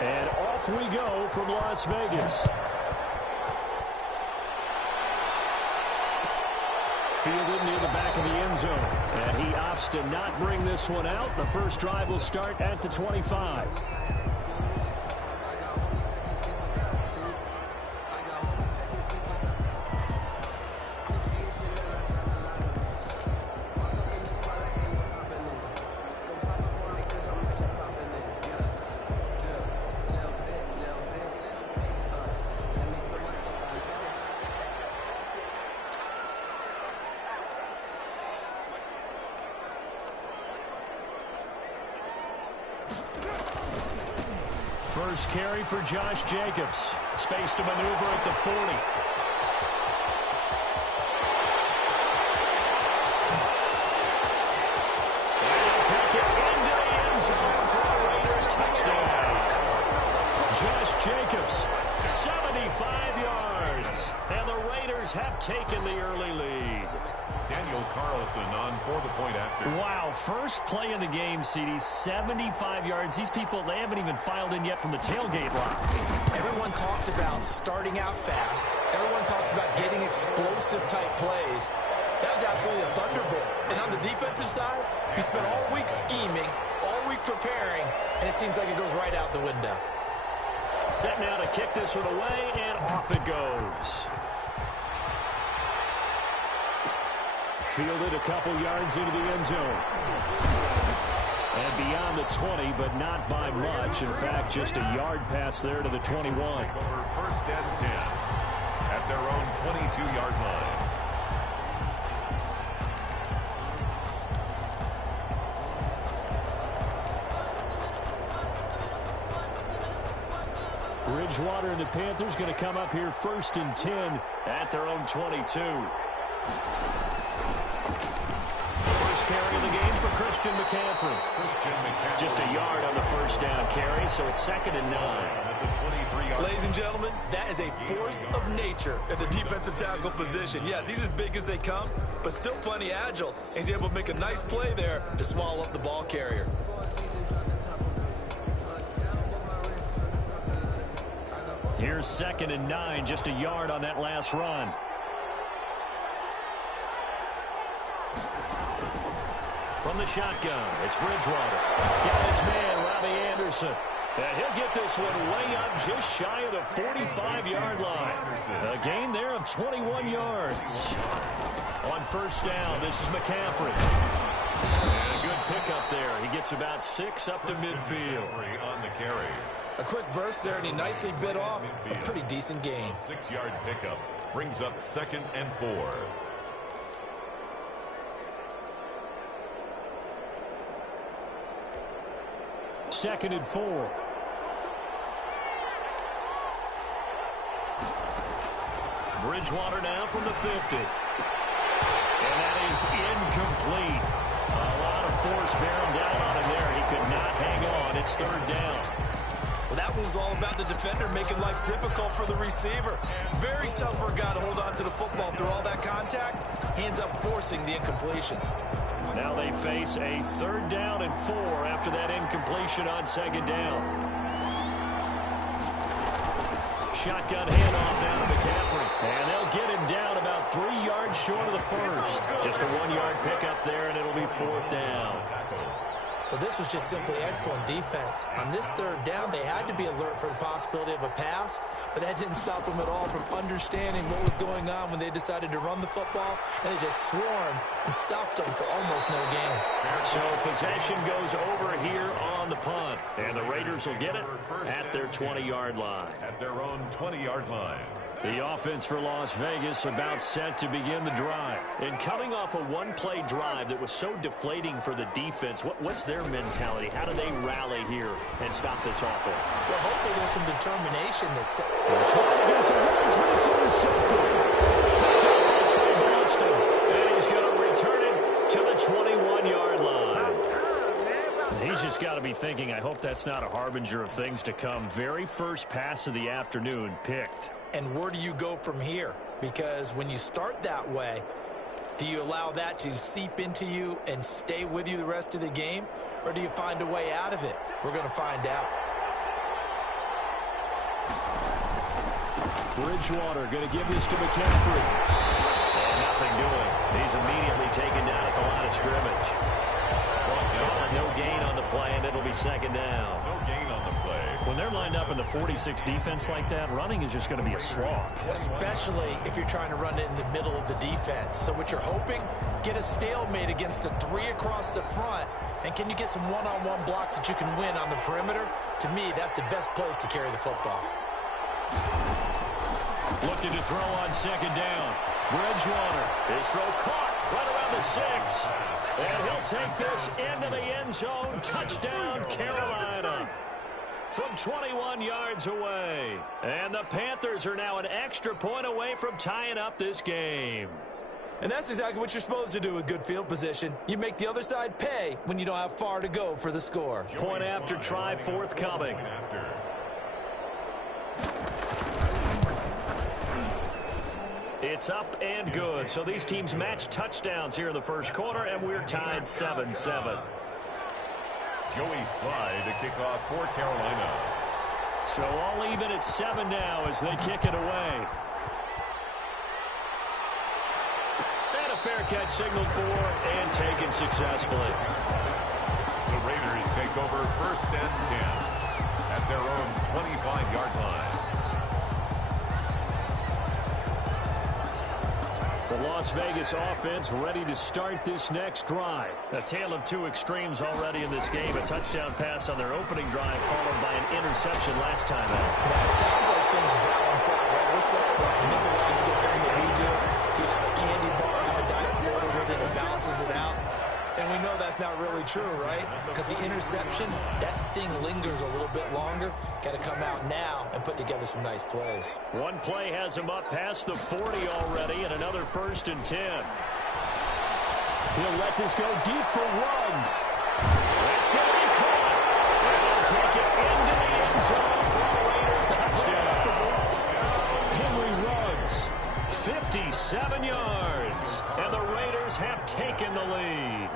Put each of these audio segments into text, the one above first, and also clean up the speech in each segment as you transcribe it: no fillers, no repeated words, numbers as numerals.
And off we go from Las Vegas. Fielded near the back of the end zone. And he opts to not bring this one out. The first drive will start at the 25. First carry for Josh Jacobs. Space to maneuver at the 40. And he'll take it into the end zone for a Raider touchdown. Josh Jacobs, 75 yards. And the Raiders have taken the early lead. Daniel Carlson on for the point after. Wow, first play in the game, CD, 75 yards. These people, they haven't even filed in yet from the tailgate lines. Everyone talks about starting out fast. Everyone talks about getting explosive-type plays. That was absolutely a thunderbolt. And on the defensive side, he spent all week scheming, all week preparing, and it seems like it goes right out the window. Set now to kick this one away, and off it goes. Fielded a couple yards into the end zone. And beyond the 20, but not by much. In fact, just a yard pass there to the 21. Over first and 10 at their own 22-yard line. Bridgewater and the Panthers going to come up here first and 10 at their own 22. First carry of the game for Christian McCaffrey. Just a yard on the first down carry, so it's 2nd and 9. Ladies and gentlemen, that is a force of nature at the defensive tackle position. Yes, he's as big as they come, but still plenty agile. He's able to make a nice play there to swallow up the ball carrier. Here's 2nd and 9, just a yard on that last run. From the shotgun, it's Bridgewater. Got his man, Robbie Anderson. And he'll get this one way up just shy of the 45-yard line. A gain there of 21 yards. On first down, this is McCaffrey. And a good pickup there. He gets about 6 up to midfield. On the carry. A quick burst there, and he nicely bit off a pretty decent gain. 6-yard pickup brings up 2nd and 4. Second and 4. Bridgewater now from the 50. And that is incomplete. A lot of force bearing down on him there. He could not hang on. It's 3rd down. Well, that one was all about the defender making life difficult for the receiver. Very tough for a guy to hold on to the football through all that contact. He ends up forcing the incompletion. Now they face a 3rd down and 4 after that incompletion on 2nd down. Shotgun handoff down to McCaffrey. And they'll get him down about 3 yards short of the first. Just a 1-yard pickup there, and it'll be 4th down. Well, this was just simply excellent defense. On this 3rd down, they had to be alert for the possibility of a pass, but that didn't stop them at all from understanding what was going on when they decided to run the football, and they just swarmed and stuffed them for almost no gain. So possession goes over here on the punt, and the Raiders will get it at their 20-yard line. At their own 20-yard line. The offense for Las Vegas about set to begin the drive. And coming off a one-play drive that was so deflating for the defense, what's their mentality? How do they rally here and stop this offense? Well, hopefully there's some determination that's... Trying to get to Williams, but it's intercepted. Picked up by Trey Boston. And he's going to return it to the 21-yard line. He's just got to be thinking, I hope that's not a harbinger of things to come. Very first pass of the afternoon picked. And where do you go from here? Because when you start that way, do you allow that to seep into you and stay with you the rest of the game? Or do you find a way out of it? We're going to find out. Bridgewater going to give this to McCaffrey. And nothing doing. He's immediately taken down at the line of scrimmage. No gain on the play, and it'll be second down. No gain on the play. When they're lined up in the 46 defense like that, running is just going to be a slog. Especially if you're trying to run it in the middle of the defense. So what you're hoping, get a stalemate against the three across the front. And can you get some one-on-one blocks that you can win on the perimeter? To me, that's the best place to carry the football. Looking to throw on second down. Bridgewater. His throw caught right around the 6. And he'll take this into the end zone. Touchdown, Carolina. From 21 yards away. And the Panthers are now an extra point away from tying up this game. And that's exactly what you're supposed to do with good field position. You make the other side pay when you don't have far to go for the score. Point after try forthcoming. It's up and good. So these teams match touchdowns here in the first quarter, and we're tied 7-7. Joey Slye to kick off for Carolina. So all even at 7 now as they kick it away. And a fair catch signaled for and taken successfully. The Raiders take over 1st and 10 at their own 25-yard line. The Las Vegas offense ready to start this next drive. A tale of two extremes already in this game. A touchdown pass on their opening drive followed by an interception last time out. Now, it sounds like things balance out, right? What's that mythological thing that we do? If you have a candy bar, have a diet soda with it, it balances it out. And we know that's not really true, right? Because the interception, that sting lingers a little bit longer. Got to come out now and put together some nice plays. One play has him up past the 40 already, and another 1st and 10. He'll let this go deep for Ruggs. That's going to be caught. And they'll take it into the end zone for a Raider touchdown. Henry Ruggs, 57 yards. And the Raiders have taken the lead.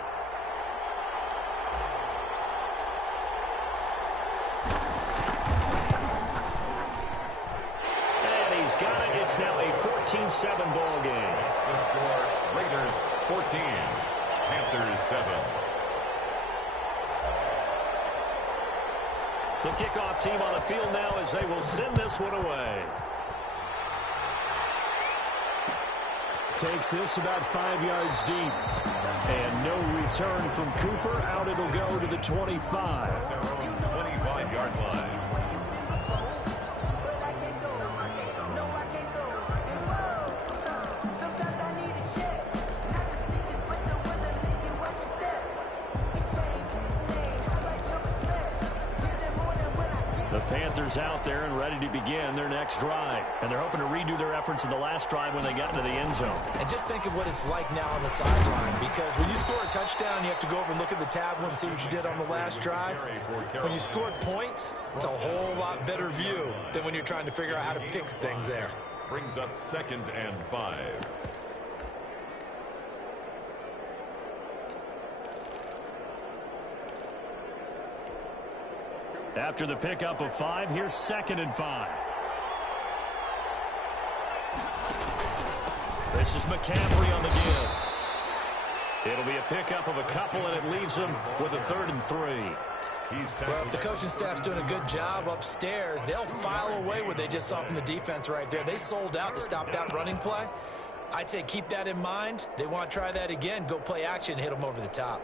Got it. It's now a 14-7 ball game. That's the score. Raiders 14, Panthers 7. The kickoff team on the field now as they will send this one away. Takes this about 5 yards deep. And no return from Cooper. Out it'll go to the 25. Their own 25-yard line. Panthers out there and ready to begin their next drive. And they're hoping to redo their efforts in the last drive when they got into the end zone. And just think of what it's like now on the sideline, because when you score a touchdown, you have to go over and look at the tablet and see what you did on the last drive. When you scored points, it's a whole lot better view than when you're trying to figure out how to fix things there. Brings up 2nd and 5. After the pickup of 5, here's 2nd and 5. This is McCaffrey on the give. It'll be a pickup of a couple, and it leaves him with a 3rd and 3. Well, if the coaching staff's doing a good job upstairs, they'll file away what they just saw from the defense right there. They sold out to stop that running play. I'd say keep that in mind. They want to try that again. Go play action, hit them over the top.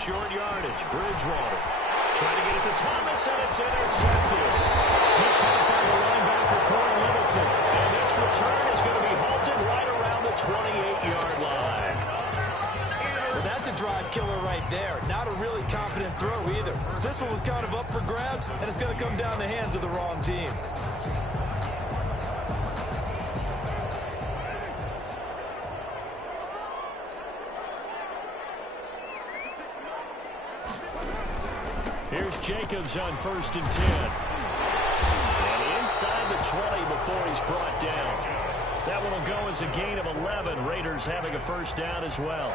Short yardage. Bridgewater trying to get it to Thomas, and it's intercepted. Picked up by the linebacker, Corey Littleton. And this return is going to be halted right around the 28-yard line. Well, that's a drive killer right there. Not a really confident throw either. This one was kind of up for grabs, and it's going to come down the hands of the wrong team. Here's Jacobs on 1st and 10. And inside the 20 before he's brought down. That one will go as a gain of 11. Raiders having a first down as well.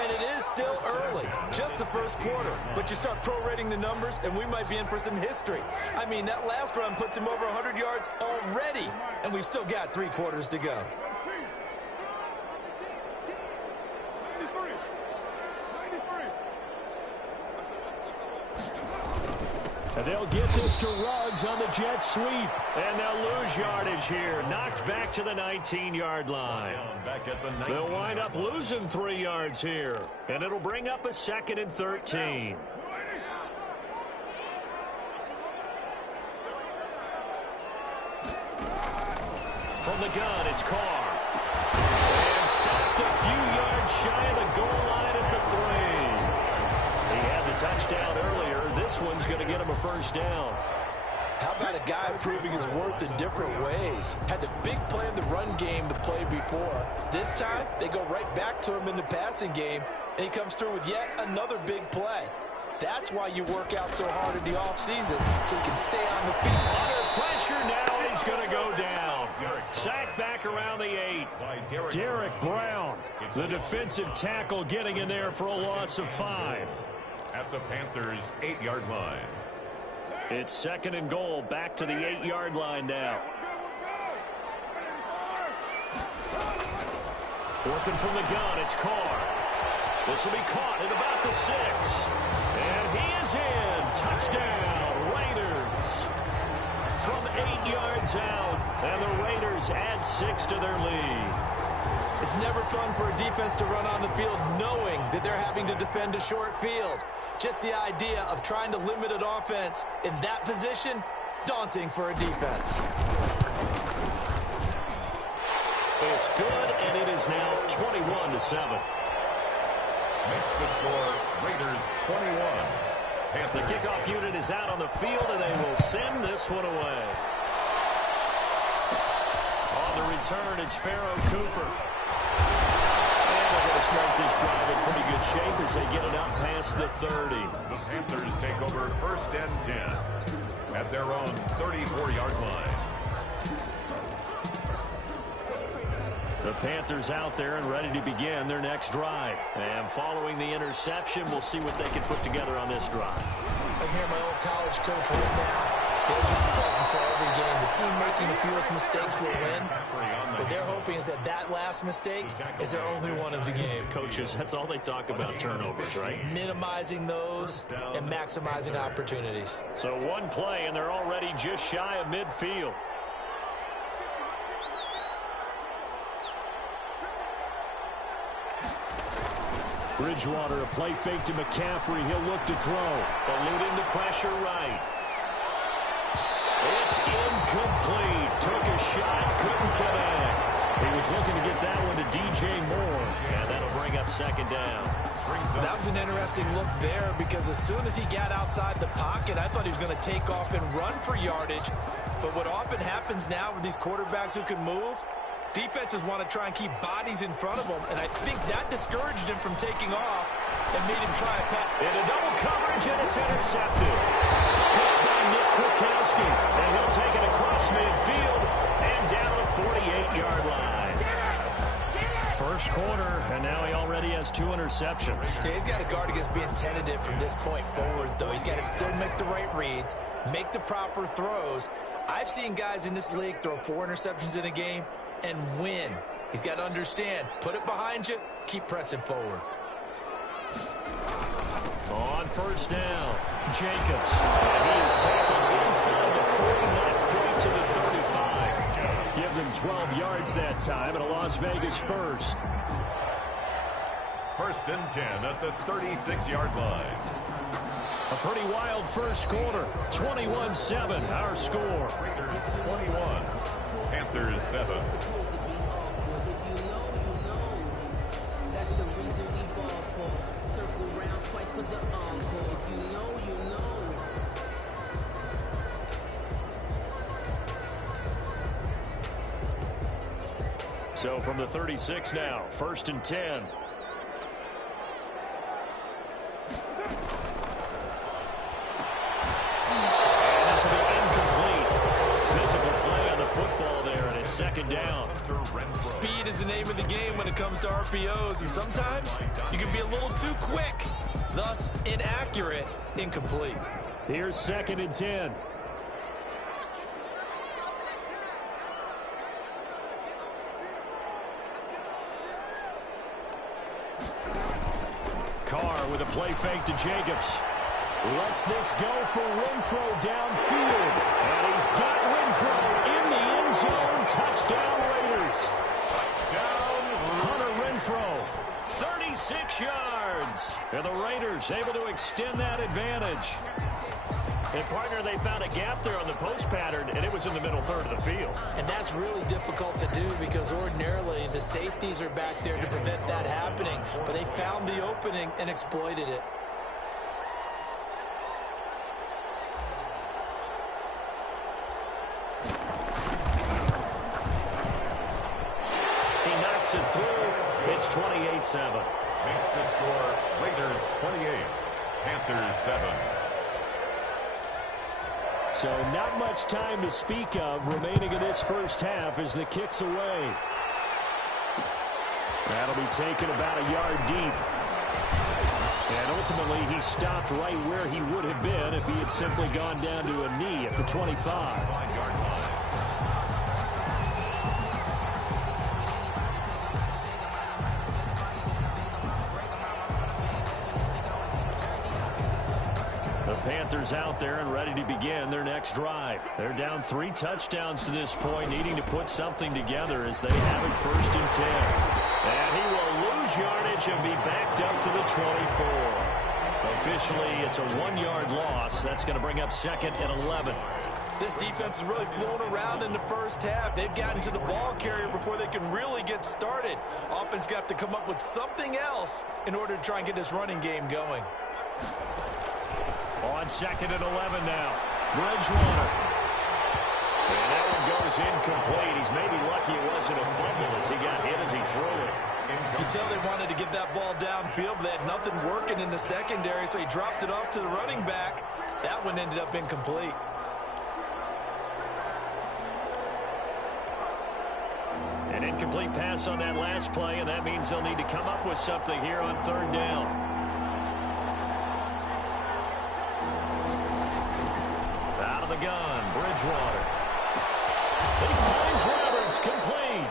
And it is still early, just the first quarter. But you start prorating the numbers, and we might be in for some history. I mean, that last run puts him over 100 yards already, and we've still got 3 quarters to go. And they'll get this to Ruggs on the jet sweep. And they'll lose yardage here. Knocked back to the 19-yard line. They'll wind up losing 3 yards here. And it'll bring up a 2nd and 13. From the gun, it's Carr. And stopped a few yards shy of the goal line at the 3. He had the touchdown earlier. This one's going to get him a first down. How about a guy proving his worth in different ways? Had the big play in the run game the play before. This time, they go right back to him in the passing game, and he comes through with yet another big play. That's why you work out so hard in the offseason, so you can stay on the field. Under pressure now, and he's going to go down. Sacked back around the 8. Derek Brown, the defensive tackle, getting in there for a loss of 5. At the Panthers' 8-yard line. It's 2nd and goal, back to the 8-yard line now. Working from the gun, it's Carr. This will be caught at about the 6. And he is in. Touchdown, Raiders. From 8 yards out, and the Raiders add 6 to their lead. It's never fun for a defense to run on the field knowing that they're having to defend a short field. Just the idea of trying to limit an offense in that position, daunting for a defense. It's good, and it is now 21-7. Makes the score Raiders 21. The kickoff unit is out on the field, and they will send this one away. On the return, it's Pharaoh Cooper. Start this drive in pretty good shape as they get it up past the 30. The Panthers take over 1st and 10 at their own 34-yard line. The Panthers out there and ready to begin their next drive. And following the interception, we'll see what they can put together on this drive. I hear my old college coach right now. He used to tell us before every game, the team making the fewest mistakes will win. What they're hoping is that last mistake is their only one of the game. Coaches, that's all they talk about, turnovers, right? Minimizing those and maximizing opportunities. So one play, and they're already just shy of midfield. Bridgewater, a play fake to McCaffrey. He'll look to throw. Eluding the pressure right. It's incomplete. Took a shot, couldn't connect. He was looking to get that one to DJ Moore. And that'll bring up 2nd down. That was an interesting look there because as soon as he got outside the pocket, I thought he was going to take off and run for yardage. But what often happens now with these quarterbacks who can move, defenses want to try and keep bodies in front of them, and I think that discouraged him from taking off and made him try a pass. Into double coverage, and it's intercepted. Picked by Nick Kwiatkowski, and he'll take it across midfield and down the 48-yard line. First quarter, and now he already has 2 interceptions. Yeah, he's got to guard against being tentative from this point forward, though. He's got to still make the right reads, make the proper throws. I've seen guys in this league throw 4 interceptions in a game and win. He's got to understand, put it behind you, keep pressing forward. On first down, Jacobs. And he is tackled inside the 40, not quite to the 35. Give them 12 yards that time, and a Las Vegas first. 1st and 10 at the 36-yard line. A pretty wild first quarter. 21-7, our score. Raiders 21, Panthers 7. So from the 36 now, 1st and 10. down. Speed is the name of the game when it comes to RPOs, and sometimes you can be a little too quick, thus inaccurate, incomplete. Here's 2nd and 10. Carr with a play fake to Jacobs. Lets this go for Renfro downfield. And he's got Renfro in the end zone. Touchdown, Raiders. Touchdown, Hunter Renfro. 36 yards. And the Raiders able to extend that advantage. And, partner, they found a gap there on the post pattern, and it was in the middle third of the field. And that's really difficult to do because ordinarily the safeties are back there to prevent that happening. But they found the opening and exploited it. He knocks it through. It's 28-7. Makes the score Raiders 28, Panthers 7. So not much time to speak of remaining in this first half as the kick's away. That'll be taken about a yard deep. And ultimately he stopped right where he would have been if he had simply gone down to a knee at the 25. Panthers out there and ready to begin their next drive. They're down 3 touchdowns to this point, needing to put something together as they have it 1st and 10. And he will lose yardage and be backed up to the 24. Officially, it's a 1-yard loss. That's going to bring up 2nd and 11. This defense is really flown around in the first half. They've gotten to the ball carrier before they can really get started. Offense got to come up with something else in order to try and get this running game going. On 2nd and 11 now. Bridgewater. And that one goes incomplete. He's maybe lucky it wasn't a fumble as he got hit as he threw it. You can tell they wanted to get that ball downfield, but they had nothing working in the secondary, so he dropped it off to the running back. That one ended up incomplete. An incomplete pass on that last play, and that means they'll need to come up with something here on 3rd down. The gun, Bridgewater. He finds Roberts, complete.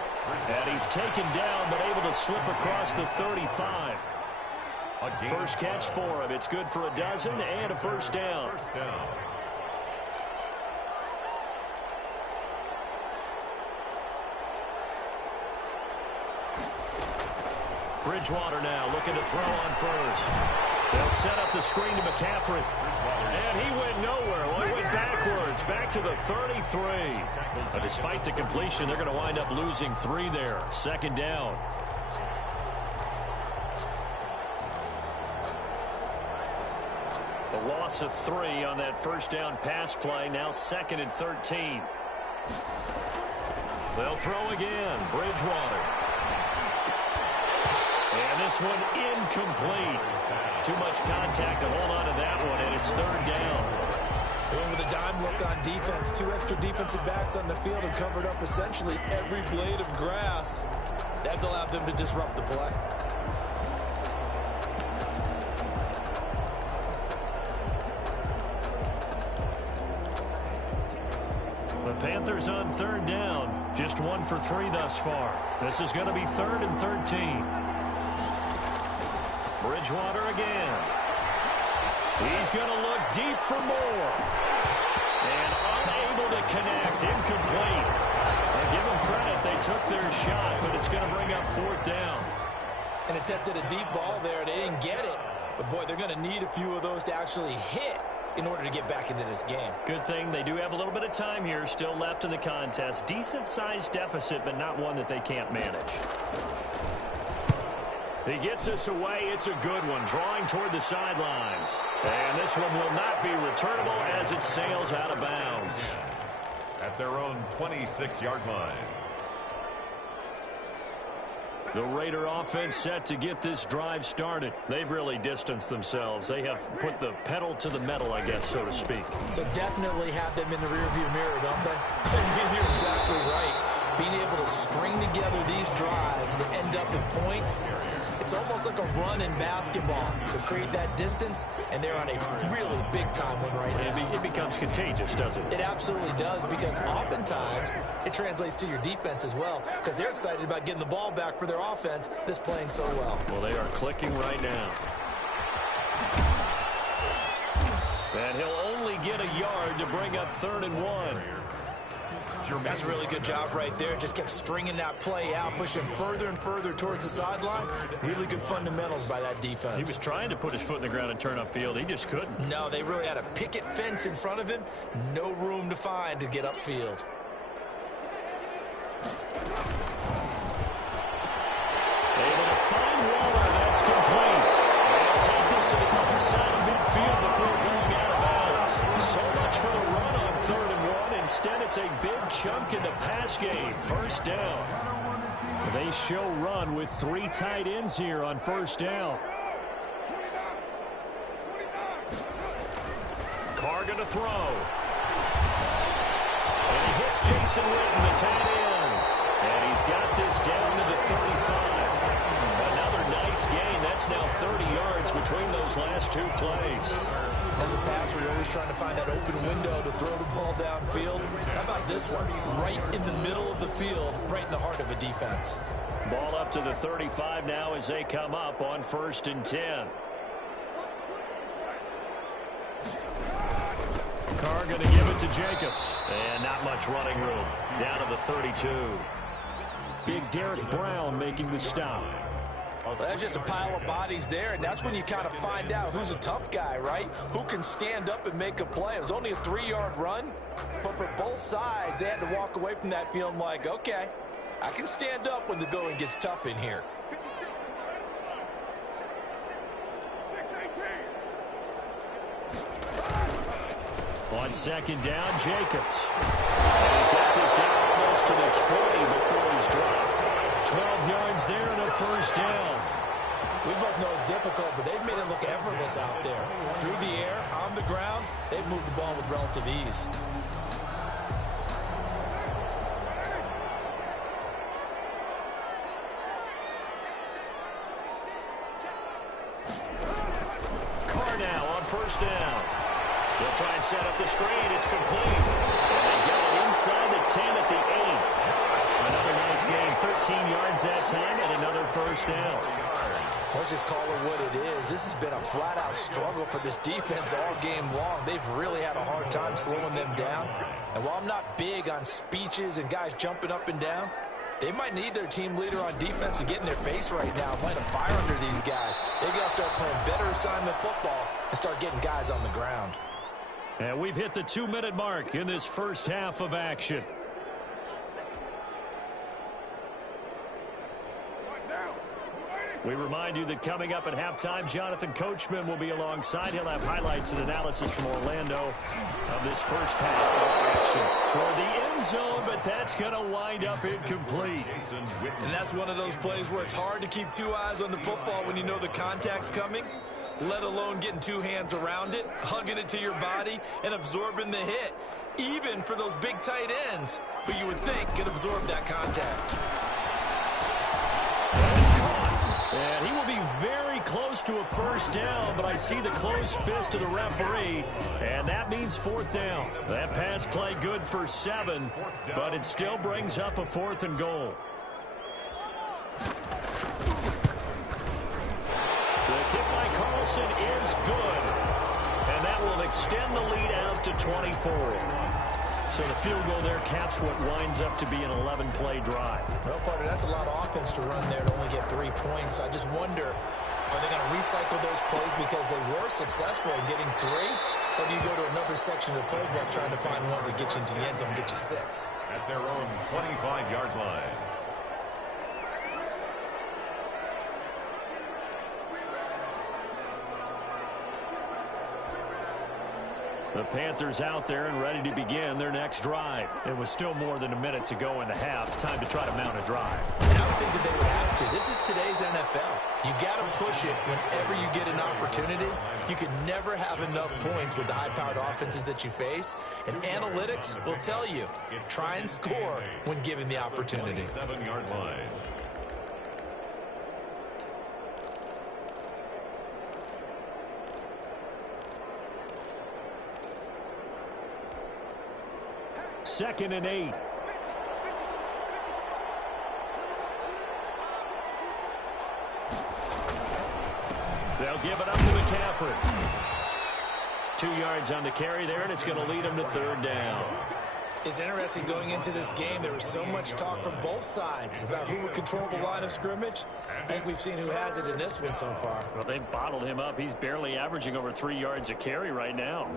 And he's taken down, but able to slip across the 35. First catch for him. It's good for a dozen and a 1st down. Bridgewater now looking to throw on 1st. They'll set up the screen to McCaffrey. And he went nowhere. Well, he went backwards, back to the 33. But despite the completion, they're going to wind up losing 3 there. 2nd down. The loss of 3 on that 1st down pass play. Now 2nd and 13. They'll throw again. Bridgewater. And this one incomplete. Too much contact to hold on to that one, and it's 3rd down. Going with a dime look on defense. 2 extra defensive backs on the field have covered up essentially every blade of grass. That allowed them to disrupt the play. The Panthers on 3rd down. Just 1 for 3 thus far. This is going to be 3rd and 13. Bridgewater again. He's going to look deep for more. And unable to connect. Incomplete. And give them credit. They took their shot, but it's going to bring up 4th down. And attempted a deep ball there. They didn't get it. But, boy, they're going to need a few of those to actually hit in order to get back into this game. Good thing they do have a little bit of time here still left in the contest. Decent-sized deficit, but not one that they can't manage. He gets this away. It's a good one, drawing toward the sidelines. And this one will not be returnable as it sails out of bounds. At their own 26-yard line. The Raider offense set to get this drive started. They've really distanced themselves. They have put the pedal to the metal, I guess, so to speak. So definitely have them in the rearview mirror, don't they? I mean, you're exactly right. being able to string together these drives that end up in points. It's almost like a run in basketball to create that distance, and they're on a really big-time one right now. It becomes contagious, doesn't it? It absolutely does, because oftentimes it translates to your defense as well, because they're excited about getting the ball back for their offense that's playing so well. Well, they are clicking right now. And he'll only get a yard to bring up 3rd and 1. That's a really good job right there. Just kept stringing that play out, pushing further and further towards the sideline. Really good fundamentals by that defense. He was trying to put his foot in the ground and turn upfield. He just couldn't. No, they really had a picket fence in front of him. No room to find to get upfield. Able to find Waller. That's complete. They'll take this to the other side of midfield before going out of bounds. So much for the run on 3rd and 1. Instead, it's a big chunk in the pass game. 1st down. They show run with 3 tight ends here on 1st down. Carr going to throw. And he hits Jason Witten, the tight end. And he's got this down to the 35. Another nice gain. That's now 30 yards between those last 2 plays. As a passer, you're always trying to find that open window to throw the ball downfield. How about this one? Right in the middle of the field, right in the heart of a defense. Ball up to the 35 now as they come up on 1st and 10. Carr going to give it to Jacobs. And not much running room. Down to the 32. Big Derek Brown making the stop. Well, that's just a pile of bodies there, and that's when you kind of find out who's a tough guy, right? Who can stand up and make a play. It was only a 3-yard run, but for both sides, they had to walk away from that feeling like, okay, I can stand up when the going gets tough in here. On 2nd down, Jacobs. And he's got this down almost to the 20 before he's dropped. 12 yards there and a 1st down. We both know it's difficult, but they've made it look effortless out there. Through the air, on the ground, they've moved the ball with relative ease. Carr now on 1st down. They'll try and set up the screen. It's complete. And they get it inside the 10 at the 8. Another nice gain. 13 yards that time and another 1st down. Let's just call it what it is. This has been a flat-out struggle for this defense all game long. They've really had a hard time slowing them down. And while I'm not big on speeches and guys jumping up and down, they might need their team leader on defense to get in their face right now, light a fire under these guys. They got to start playing better assignment football and start getting guys on the ground. And we've hit the 2-minute mark in this 1st half of action. We remind you that coming up at halftime, Jonathan Coachman will be alongside. He'll have highlights and analysis from Orlando of this 1st half of action. Toward the end zone, but that's going to wind up incomplete. And that's one of those plays where it's hard to keep 2 eyes on the football when you know the contact's coming, let alone getting 2 hands around it, hugging it to your body, and absorbing the hit. Even for those big tight ends, who you would think could absorb that contact. And he will be very close to a 1st down, but I see the closed fist of the referee, and that means 4th down. That pass play good for 7, but it still brings up a 4th and goal. The kick by Carlson is good, and that will extend the lead out to 24. So the field goal there caps what winds up to be an 11-play drive. Well, partner, that's a lot of offense to run there to only get 3 points. I just wonder, are they going to recycle those plays because they were successful in getting 3? Or do you go to another section of the playbook trying to find ones that get you into the end zone and get you 6? At their own 25-yard line. The Panthers out there and ready to begin their next drive. It was still more than a minute to go in the half. Time to try to mount a drive. And I would think that they would have to. This is today's NFL. You got to push it whenever you get an opportunity. You can never have enough points with the high-powered offenses that you face. And analytics will tell you, try and score when given the opportunity. 7-yard line. Second and 8. They'll give it up to McCaffrey. 2 yards on the carry there, and it's going to lead them to third down. It's interesting going into this game. There was so much talk from both sides about who would control the line of scrimmage. I think we've seen who has it in this one so far. Well, they've bottled him up. He's barely averaging over 3 yards a carry right now.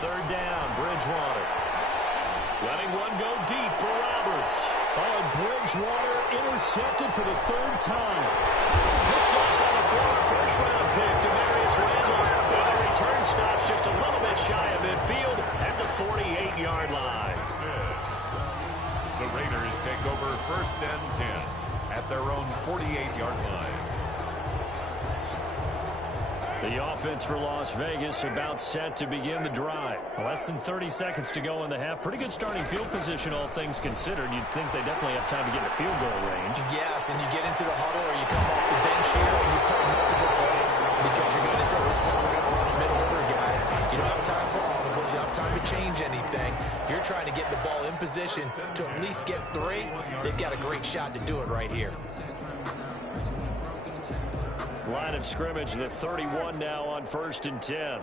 Third down, Bridgewater. Letting one go deep for Roberts. Oh, Bridgewater intercepted for the third time. Picked up by the former first-round pick, Demarius Randall. And the return stops just a little bit shy of midfield at the 48-yard line. The Raiders take over first and 10 at their own 48-yard line. The offense for Las Vegas about set to begin the drive. Less than 30 seconds to go in the half. Pretty good starting field position, all things considered. You'd think they definitely have time to get to field goal range. Yes, and you get into the huddle or you come off the bench here and you call multiple plays because you're going to say, this is how we're going to run a middle order, guys. You don't have time for audibles. You don't have time to change anything. You're trying to get the ball in position to at least get 3. They've got a great shot to do it right here. Line of scrimmage, the 31 now on first and 10.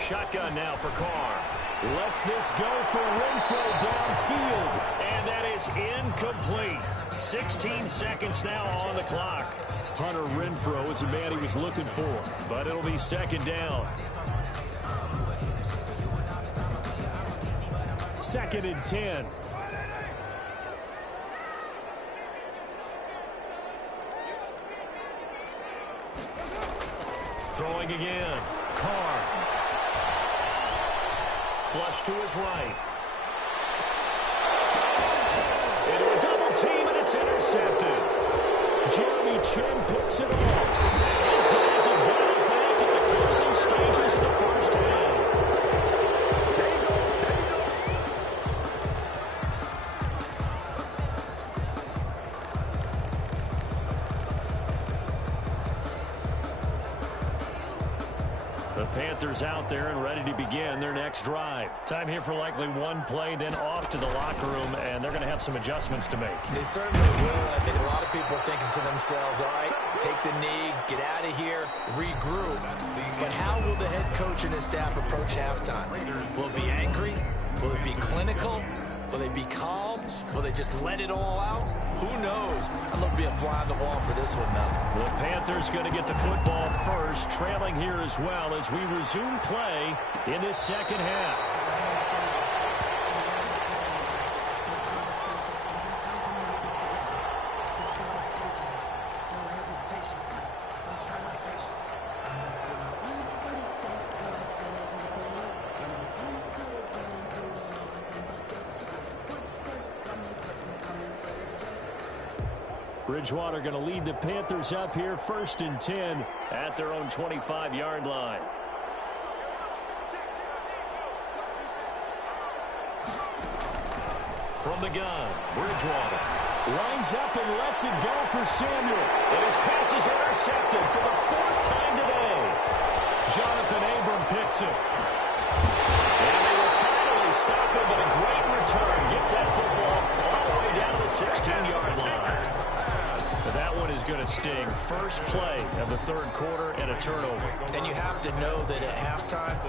Shotgun now for Carr. Lets this go for Renfrow downfield. And that is incomplete. 16 seconds now on the clock. Hunter Renfrow is the man he was looking for. But it'll be second down. Second and 10. Throwing again. Carr. Flush to his right. Into a double team, and it's intercepted. Jeremy Chin picks it off. These guys have got it back at the closing stages of the first half. Panthers out there and ready to begin their next drive. Time here for likely one play, then off to the locker room, and they're going to have some adjustments to make. They certainly will, and I think a lot of people are thinking to themselves, all right, take the knee, get out of here, regroup. But how will the head coach and his staff approach halftime? Will it be angry? Will it be clinical? Will they be calm? Will they just let it all out? Who knows? I'd love to be a fly on the wall for this one, though. The Panthers going to get the football first, trailing here as well as we resume play in this second half. Bridgewater going to lead the Panthers up here first and 10 at their own 25-yard line. From the gun, Bridgewater lines up and lets it go for Samuel. And his pass is intercepted for the 4th time today. Jonathan Abram picks it. And they will finally stop him, but a great return gets that football all the way down to the 16-yard line. That one is going to sting. First play of the third quarter and a turnover. And you have to know that at halftime,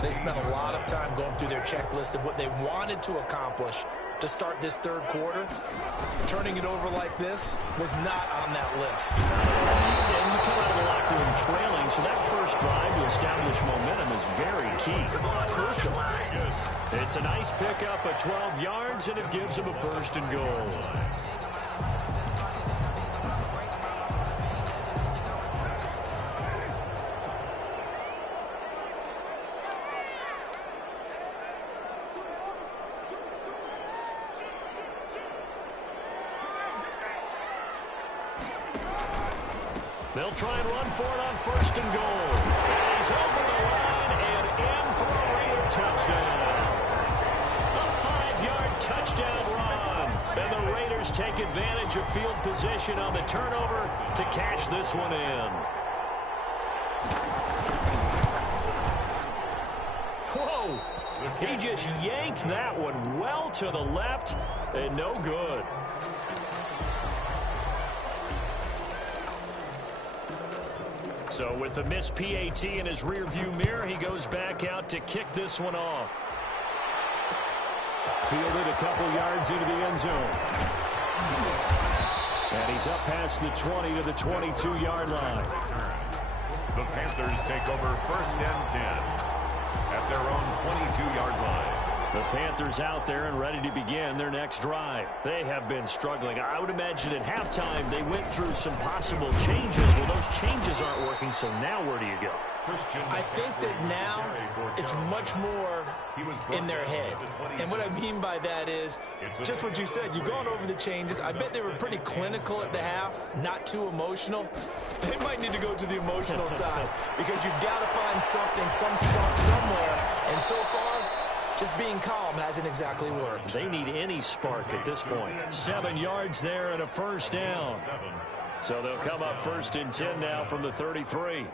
they spent a lot of time going through their checklist of what they wanted to accomplish to start this third quarter. Turning it over like this was not on that list. And you come out of the locker room trailing, so that first drive to establish momentum is very key. Crucial. It's a nice pickup of 12 yards, and it gives them a first and goal. They'll try and run for it on first and goal. And he's over the line and in for a Raider touchdown. A 5-yard touchdown run. And the Raiders take advantage of field position on the turnover to cash this one in. Whoa! He just yanked that one well to the left and no good. So with the missed PAT in his rearview mirror, he goes back out to kick this one off. Fielded a couple yards into the end zone. And he's up past the 20 to the 22-yard line. The Panthers take over first and 10 at their own 22-yard line. The Panthers out there and ready to begin their next drive. They have been struggling. I would imagine at halftime they went through some possible changes. Well, those changes aren't working, so now where do you go? I think that now it's much more in their head. And what I mean by that is just what you said. You've gone over the changes. I bet they were pretty clinical at the half, not too emotional. They might need to go to the emotional side because you've got to find something, some spark somewhere. And so far, just being calm hasn't exactly worked. They need any spark at this point. 7 yards there and a first down. So they'll come up first and 10 now from the 33.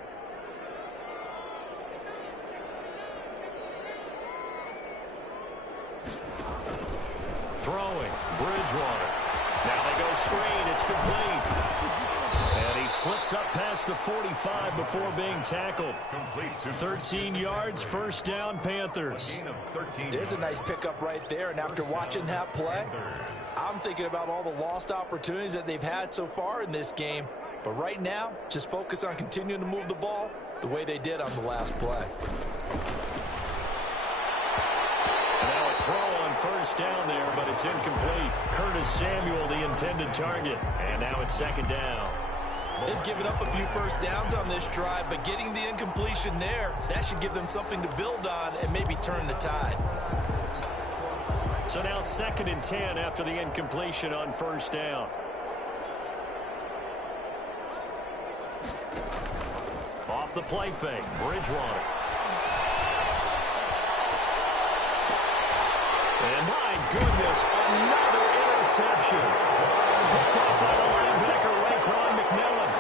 Throwing, Bridgewater. Now they go screen, it's complete. And he slips up past the 45 before being tackled. 13 yards, first down, Panthers. There's a nice pickup right there, and after watching that play, I'm thinking about all the lost opportunities that they've had so far in this game. But right now, just focus on continuing to move the ball the way they did on the last play. Now a throw on first down there, but it's incomplete. Curtis Samuel, the intended target. And now it's second down. They've given up a few first downs on this drive, but getting the incompletion there, that should give them something to build on and maybe turn the tide. So now second and 10 after the incompletion on first down. Off the play fake, Bridgewater. And my goodness, another interception. Picked off by the linebacker, Raekwon McMillan.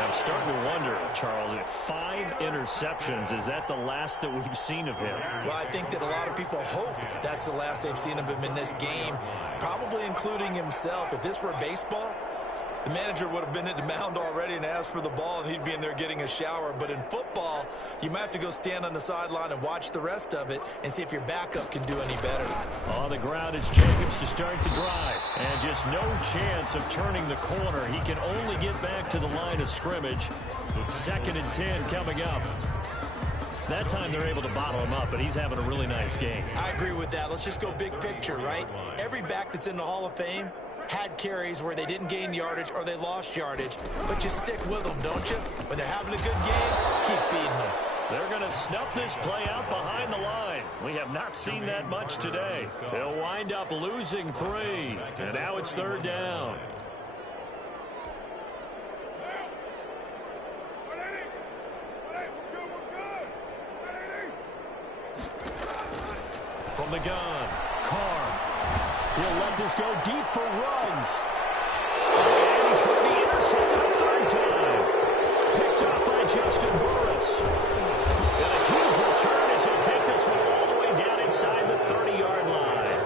I'm starting to wonder, Charles, if 5 interceptions, is that the last that we've seen of him? Well, I think that a lot of people hope that's the last they've seen of him in this game, probably including himself. If this were baseball, the manager would have been at the mound already and asked for the ball, and he'd be in there getting a shower. But in football, you might have to go stand on the sideline and watch the rest of it and see if your backup can do any better. On the ground is Jacobs to start the drive. And just no chance of turning the corner. He can only get back to the line of scrimmage. Second and 10 coming up. That time they're able to bottle him up, but he's having a really nice game. I agree with that. Let's just go big picture, right? Every back that's in the Hall of Fame had carries where they didn't gain yardage or they lost yardage, but you stick with them, don't you? When they're having a good game, keep feeding them. They're going to snuff this play out behind the line. We have not seen that much today. They'll wind up losing 3, and now it's third down. From the gun, Carr. He'll let this go deep for Ruggs. And he's going to be intercepted a third time. Picked up by Justin Burris. And a huge return as he'll take this one all the way down inside the 30-yard line.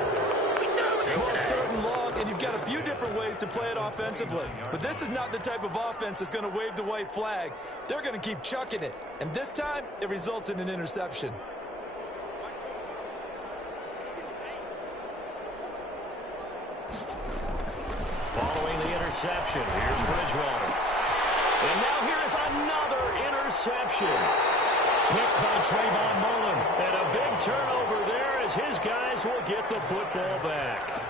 Well, it's third and long, and you've got a few different ways to play it offensively. But this is not the type of offense that's going to wave the white flag. They're going to keep chucking it. And this time, it results in an interception. Following the interception, here's Bridgewater. And now here is another interception. Picked by Trayvon Mullen. And a big turnover there as his guys will get the football back.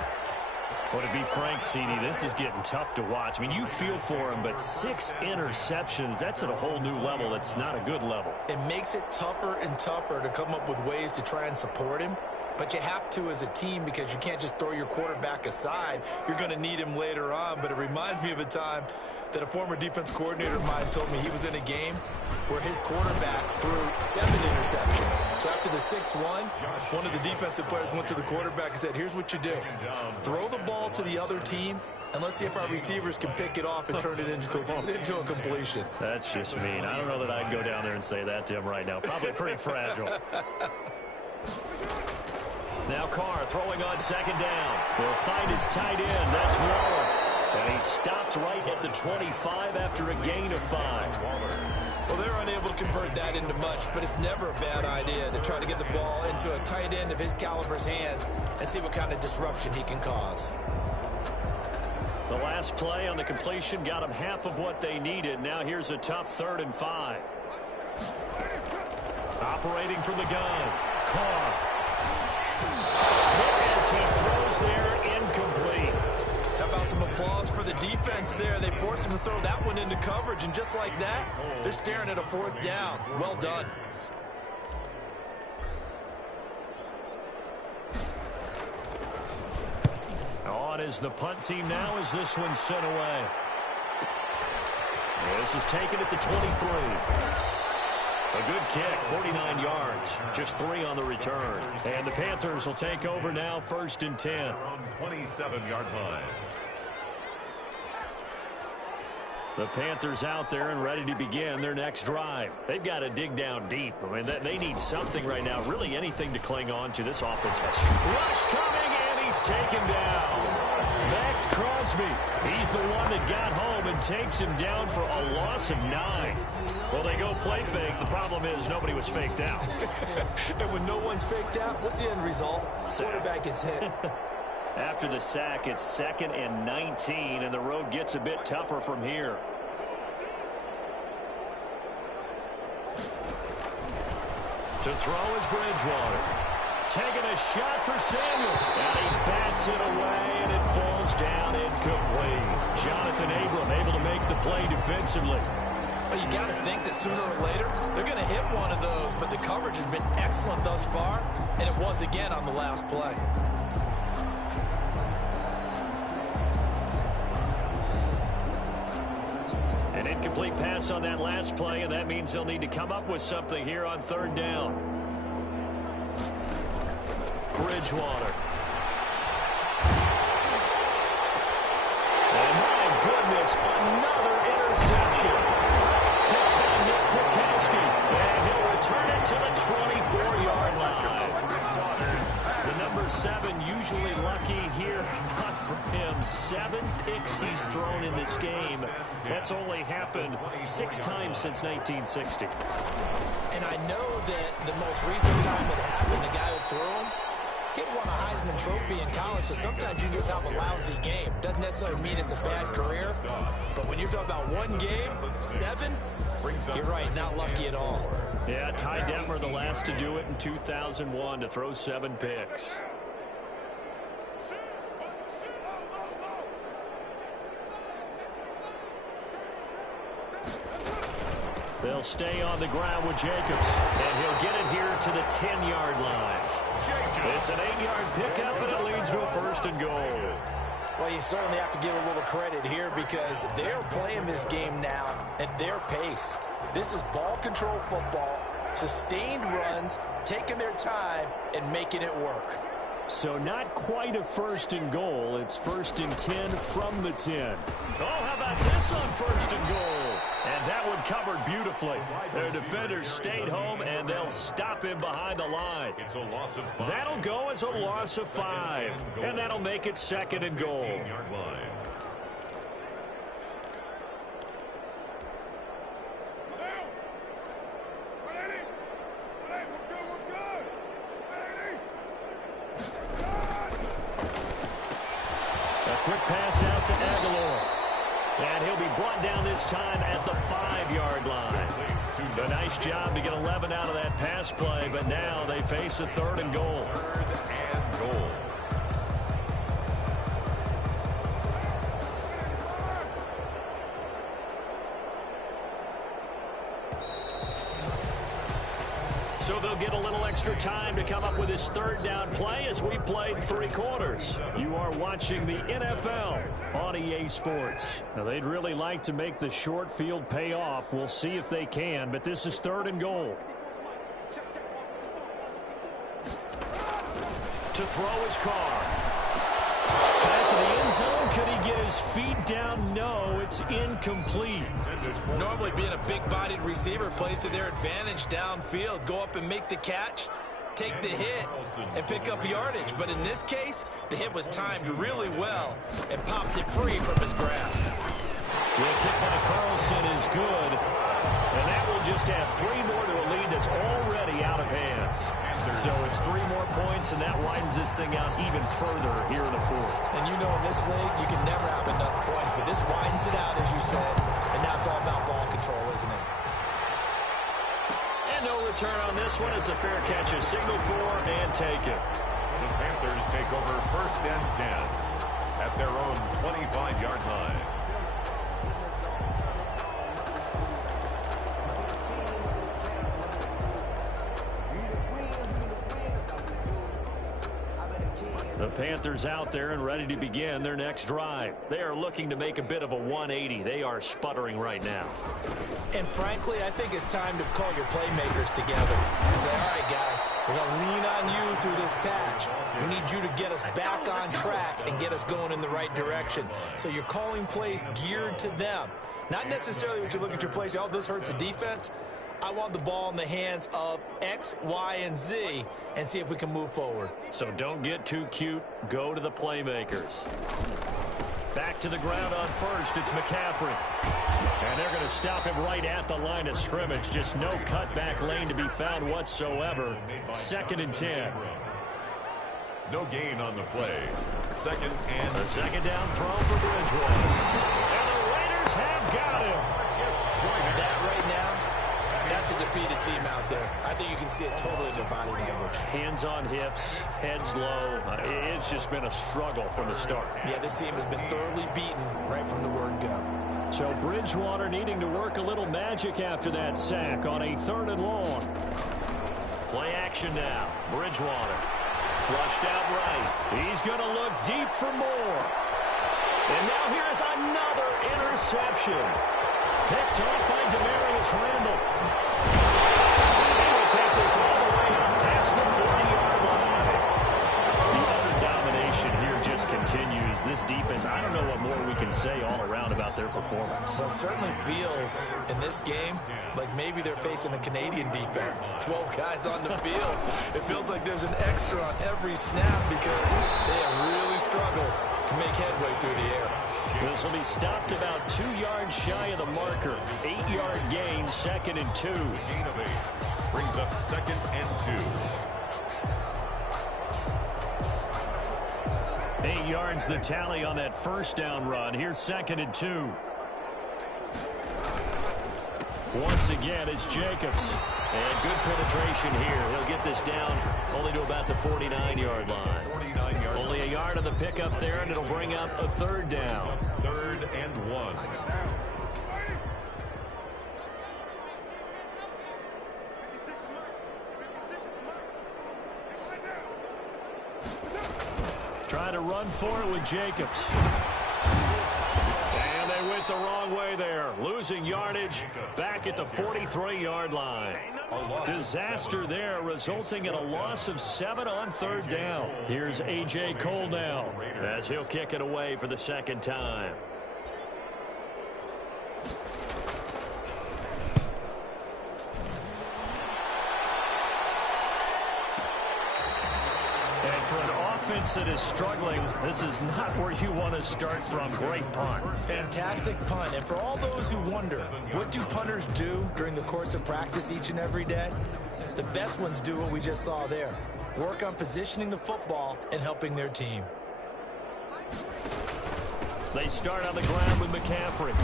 Well, to be frank, CD, this is getting tough to watch. I mean, you feel for him, but 6 interceptions, that's at a whole new level. It's not a good level. It makes it tougher and tougher to come up with ways to try and support him. But you have to as a team because you can't just throw your quarterback aside. You're going to need him later on. But it reminds me of a time that a former defense coordinator of mine told me he was in a game where his quarterback threw 7 interceptions. So after the 6-1, one of the defensive players went to the quarterback and said, here's what you do. Throw the ball to the other team, and let's see if our receivers can pick it off and turn it into a completion. That's just mean. I don't know that I'd go down there and say that to him right now. Probably pretty fragile. Now Carr throwing on second down. He'll find his tight end. That's Waller. And he stopped right at the 25 after a gain of 5. Well, they're unable to convert that into much, but it's never a bad idea to try to get the ball into a tight end of his caliber's hands and see what kind of disruption he can cause. The last play on the completion got them half of what they needed. Now here's a tough 3rd and 5. Operating from the gun. Carr. As he throws there, incomplete. How about some applause for the defense there? They forced him to throw that one into coverage, and just like that, they're staring at a 4th down. Well done. On is the punt team now as this one's sent away. This is taken at the 23. A good kick, 49 yards, just 3 on the return. And the Panthers will take over now, 1st and 10. Around 27-yard line. The Panthers out there and ready to begin their next drive. They've got to dig down deep. I mean, they need something right now, really anything to cling on to. This offense has rush coming, and he's taken down. Max Crosby, he's the one that got home and takes him down for a loss of 9. Well, they go play fake. The problem is nobody was faked out. And when no one's faked out, what's the end result? Quarterback gets hit. After the sack, it's 2nd and 19, and the road gets a bit tougher from here. To throw is Bridgewater. Taking a shot for Samuel. And he bats it away, and it falls down incomplete. Jonathan Abram able to make the play defensively. Well, you got to think that sooner or later they're going to hit one of those, but the coverage has been excellent thus far, and it was again on the last play. An incomplete pass on that last play, and that means they'll need to come up with something here on 3rd down. Bridgewater. And my goodness, another interception. Picked by Nick Kwiatkowski, and he'll return it to the 24-yard line. The number 7 usually lucky here, not for him. 7 picks he's thrown in this game. That's only happened 6 times since 1960. And I know that the most recent time it happened, the guy who threw him, he won a Heisman Trophy in college, so sometimes you just have a lousy game. Doesn't necessarily mean it's a bad career, but when you're talking about one game, 7, you're right, not lucky at all. Yeah, Ty Detmer, the last to do it in 2001, to throw 7 picks. They'll stay on the ground with Jacobs, and he'll get it here to the 10-yard line. It's an 8-yard pickup, and it leads to a 1st and goal. Well, you certainly have to give a little credit here because they're playing this game now at their pace. This is ball control football, sustained runs, taking their time, and making it work. So not quite a 1st and goal. It's 1st and 10 from the 10. Oh, how about this on 1st and goal? And that one covered beautifully. Their defenders stayed home, and they'll stop him behind the line. It's a loss of 5. That'll go as a loss of 5. And that'll make it 2nd and goal. 15-yard line. Quick pass out to Aguilar. And he'll be brought down this time at the 5-yard line. A nice job to get 11 out of that pass play, but now they face a 3rd and goal. 3rd and goal. So they'll get a little extra time to come up with his third down play as we've played 3 quarters. You are watching the NFL on EA Sports. Now, they'd really like to make the short field pay off. We'll see if they can, but this is 3rd and goal. To throw his car. Back to the end zone. Could he get his feet down? No, it's incomplete. Normally being a big-bodied receiver plays to their advantage downfield. Go up and make the catch, take the hit, and pick up yardage. But in this case, the hit was timed really well and popped it free from his grasp. The kick by Carlson is good. And that will just add 3 more to a lead that's already out of hand. So it's 3 more points, and that widens this thing out even further here in the 4th. And you know in this league, you can never have enough points, but this widens it out, as you said, and now it's all about ball control, isn't it? And no return on this one as a fair catch is signaled for and taken. The Panthers take over 1st and 10 at their own 25-yard line. The Panthers out there and ready to begin their next drive. They are looking to make a bit of a 180. They are sputtering right now. And frankly, I think it's time to call your playmakers together and say, all right, guys, we're going to lean on you through this patch. We need you to get us back on track and get us going in the right direction. So you're calling plays geared to them. Not necessarily what you look at your plays, oh, this hurts the defense. I want the ball in the hands of X, Y, and Z and see if we can move forward. So don't get too cute. Go to the playmakers. Back to the ground on first. It's McCaffrey. And they're going to stop him right at the line of scrimmage. Just no cutback lane to be found whatsoever. 2nd and 10. No gain on the play. 2nd and... A 2nd down throw for Bridgewater. And the Raiders have got him. That right now, that's a defeated team out there. I think you can see it totally in their body language. Hands on hips, heads low. It's just been a struggle from the start. Yeah, this team has been thoroughly beaten right from the word go. So Bridgewater needing to work a little magic after that sack on a 3rd and long. Play action now. Bridgewater flushed out right. He's going to look deep for more. And now here's another interception. Picked off by Demarius Randall. He will take this all the way up past the 40-yard line. The utter domination here just continues. This defense, I don't know what more we can say all around about their performance. Well, it certainly feels in this game like maybe they're facing a Canadian defense. 12 guys on the field. It feels like there's an extra on every snap because they have really struggled to make headway through the air. This will be stopped about 2 yards shy of the marker. 8-yard gain, 2nd and 2. Gain of 8 brings up 2nd and 2. 8 yards the tally on that 1st down run. Here's 2nd and 2. Once again, it's Jacobs. And good penetration here. He'll get this down only to about the 49-yard line. 49-yard. Only a yard on the pickup there, and it'll bring up a 3rd down. 3rd and 1. Trying to run for it with Jacobs. And they went the wrong way there. Losing yardage back at the 43-yard line. Disaster there, resulting in a loss of 7 on 3rd down. Here's A.J. Cole now as he'll kick it away for the 2nd time. And for an offense that is struggling, this is not where you want to start from. Great punt. Fantastic punt. And for all those who wonder, what do punters do during the course of practice each and every day? The best ones do what we just saw there. Work on positioning the football and helping their team. They start on the ground with McCaffrey.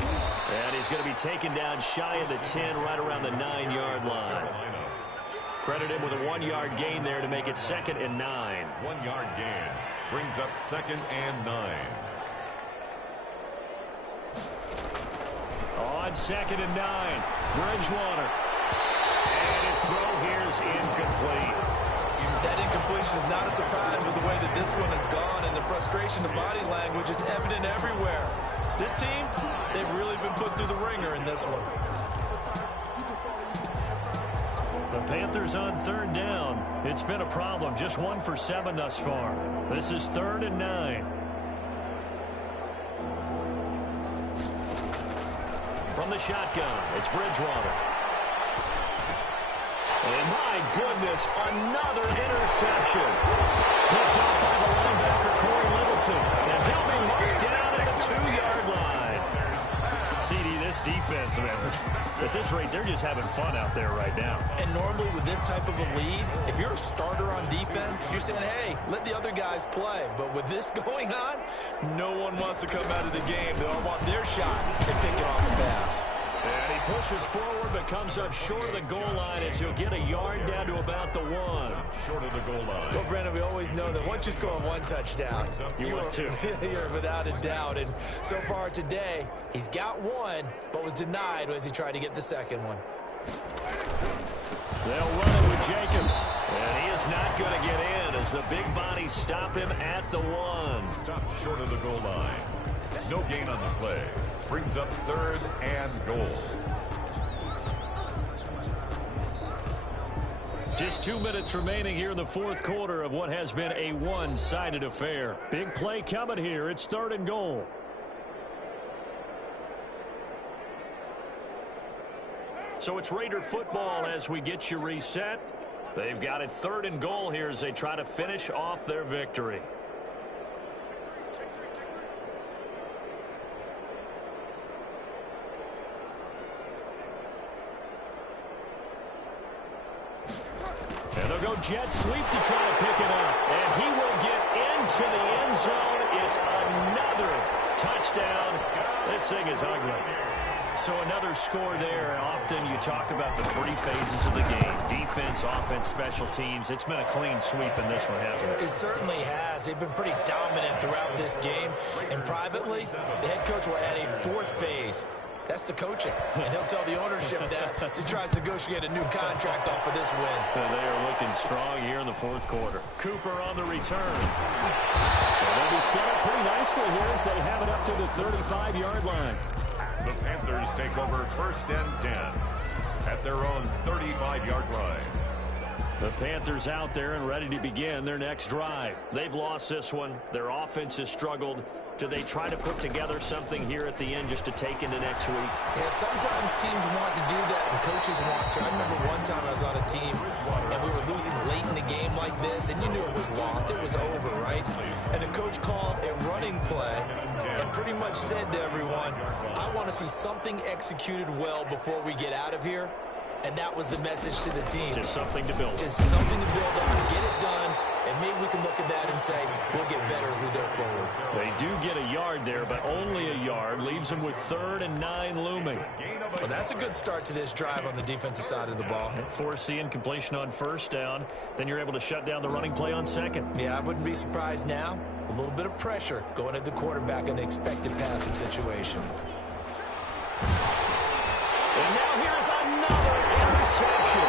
And he's going to be taken down shy of the 10, right around the 9-yard line. Credit him with a 1-yard gain there to make it 2nd and 9. 1-yard gain brings up 2nd and 9. On 2nd and 9, Bridgewater. And his throw here is incomplete. That incompletion is not a surprise with the way that this one has gone, and the frustration, the body language is evident everywhere. This team, they've really been put through the ringer in this one. The Panthers on third down. It's been a problem. Just 1 for 7 thus far. This is 3rd and 9. From the shotgun, it's Bridgewater. And my goodness, another interception. Picked up by the linebacker, Corey Littleton. And he'll be marked down at the 2-yard line. CD, this defense, man, at this rate, they're just having fun out there right now. And normally with this type of a lead, if you're a starter on defense, you're saying, hey, let the other guys play. But with this going on, no one wants to come out of the game. They all want their shot at picking off the pass. And he pushes forward but comes up short of the goal line as he'll get a yard down to about the 1. Short of the goal line. Well, Brandon, we always know that once you score 1 touchdown, you are two. You're without a doubt. And so far today, he's got 1, but was denied as he tried to get the second one. They'll run it with Jacobs. And he is not going to get in as the big bodies stop him at the 1. Stopped short of the goal line. No gain on the play. Brings up 3rd and goal. Just 2 minutes remaining here in the 4th quarter of what has been a one-sided affair. Big play coming here. It's 3rd and goal. So it's Raider football as we get you reset. They've got it 3rd and goal here as they try to finish off their victory. And they'll go jet sweep to try to pick it up. And he will get into the end zone. It's another touchdown. This thing is ugly. So another score there. Often you talk about the 3 phases of the game. Defense, offense, special teams. It's been a clean sweep in this one, hasn't it? It certainly has. They've been pretty dominant throughout this game. And privately, the head coach will add a 4th phase. That's the coaching. And he'll tell the ownership that as he tries to negotiate a new contract off of this win. They are looking strong here in the 4th quarter. Cooper on the return. And they'll be set up pretty nicely here as they have it up to the 35-yard line. The Panthers take over 1st and 10 at their own 35-yard line. The Panthers out there and ready to begin their next drive. They've lost this one. Their offense has struggled. Do they try to put together something here at the end just to take into next week? Yeah, sometimes teams want to do that and coaches want to. I remember one time I was on a team and we were losing late in the game like this, and you knew it was lost. It was over, right? And the coach called a running play and pretty much said to everyone, I want to see something executed well before we get out of here. And that was the message to the team. Just something to build. Just something to build on, get it done, and maybe we can look at that and say, we'll get better as we go forward. They do get a yard there, but only a yard. Leaves them with 3rd and 9 looming. Well, that's a good start to this drive on the defensive side of the ball. Foreseeing completion on 1st down. Then you're able to shut down the running play on 2nd. Yeah, I wouldn't be surprised now. A little bit of pressure going at the quarterback in the expected passing situation. And now here's another interception.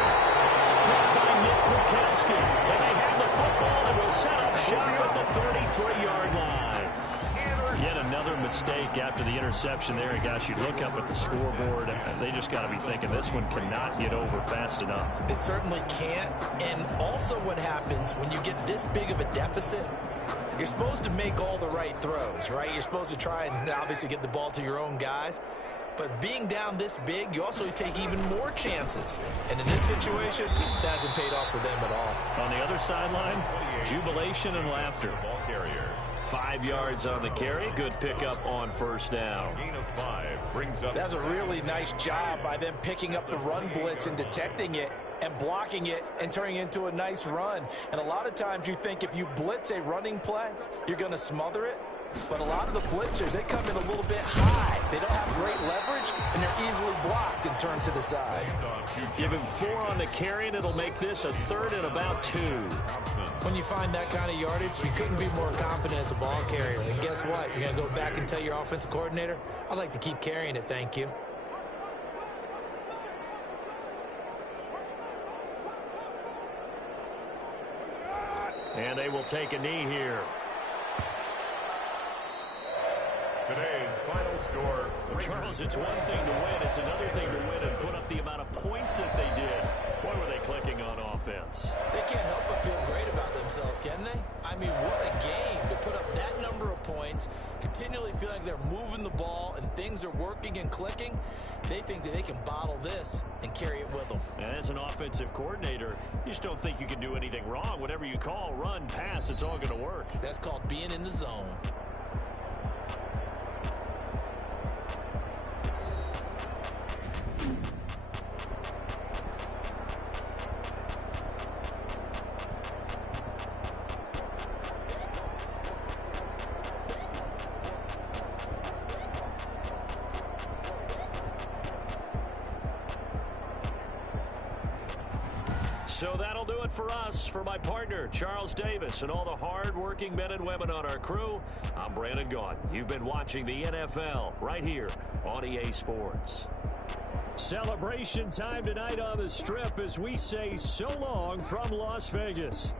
Picked by Nick Kwiatkowski. And they have the football and will set up shop at the 33-yard line. Yet another mistake after the interception there. And gosh, you look up at the scoreboard, and they just got to be thinking this one cannot get over fast enough. It certainly can't. And also what happens when you get this big of a deficit, you're supposed to make all the right throws, right? You're supposed to try and obviously get the ball to your own guys. But being down this big, you also take even more chances. And in this situation, that hasn't paid off for them at all. On the other sideline, jubilation and laughter. Ball carrier. 5 yards on the carry. Good pickup on 1st down. Gain of 5 brings up. That's a really nice job by them picking up the run blitz and detecting it and blocking it and turning it into a nice run. And a lot of times you think if you blitz a running play, you're going to smother it. But a lot of the blitzers, they come in a little bit high. They don't have great leverage, and they're easily blocked and turned to the side. Give him 4 on the carry, and it'll make this a 3rd and about 2. When you find that kind of yardage, you couldn't be more confident as a ball carrier. And guess what? You're going to go back and tell your offensive coordinator, I'd like to keep carrying it, thank you. And they will take a knee here. Today's final score. Well, Charles, it's one thing to win. It's another thing to win and put up the amount of points that they did. Boy, were they clicking on offense. They can't help but feel great about themselves, can they? I mean, what a game to put up that number of points, continually feel like they're moving the ball and things are working and clicking. They think that they can bottle this and carry it with them. And as an offensive coordinator, you just don't think you can do anything wrong. Whatever you call, run, pass, it's all going to work. That's called being in the zone. So that'll do it for us. For my partner, Charles Davis, and all the hard-working men and women on our crew, I'm Brandon Gaudin. You've been watching the NFL right here on EA Sports. Celebration time tonight on the Strip as we say so long from Las Vegas.